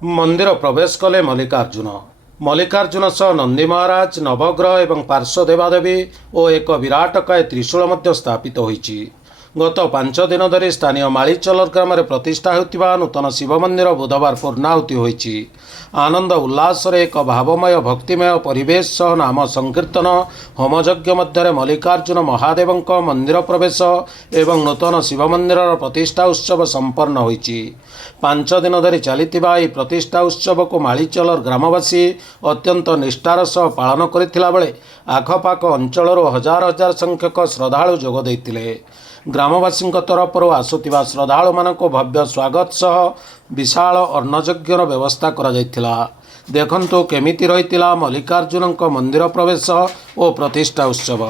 मंदिर प्रवेश कले मल्लिकार्जुन। मल्लिकार्जुन सह नंदी महाराज, नवग्रह एवं पार्श्व देवादेवी और एक विराटकाय त्रिशूल मध्य स्थापित होईछि। गत 5 दिन धरी स्थानीय मालीचलर ग्राम में प्रतिष्ठा होतिबा नूतन शिव मंदिर बुधवार पूर्णाहुति होईछि। आनंद उल्लास एक भावमय भक्तिमय परिवेश सह नाम संकीर्तन होमयज्ञ मध्य मल्लिकार्जुन महादेव मंदिर प्रवेश एवं नूतन शिव मंदिर प्रतिष्ठा उत्सव संपन्न होईछि। 5 दिन धरी चलिथिबा एही प्रतिष्ठा उत्सव को मालीचलर ग्रामवासी अत्यंत निष्ठार सह पालन करथिला बेले आखपाख अंचल हजार हजार संख्यक श्रद्धालु जोग देइथिले। ग्रामवासी तरफ आसुथिबा श्रद्धालु मानक भव्य स्वागत सह विशाल अन्नयज्ञर व्यवस्था करा जायथिला। देखंतु केमिति रहितिला मल्लिकार्जुन मंदिर प्रवेश और प्रतिष्ठा उत्सव।